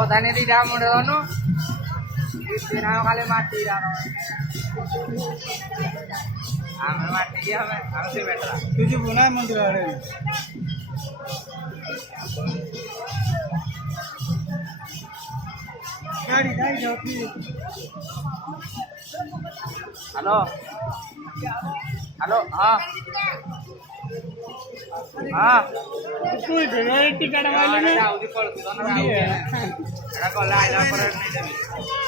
Botane di dalam udah ono. Istina kali mati dah. Am mati ya, am sih betra. तुझे बुना है मंदिर आ रहे हैं गाड़ी गाड़ी जाती है Halo. Halo, ah. Ah. तू इधर टिकट वाले में Ada di kol, kita nak. Ada kol lah, ada peran ni.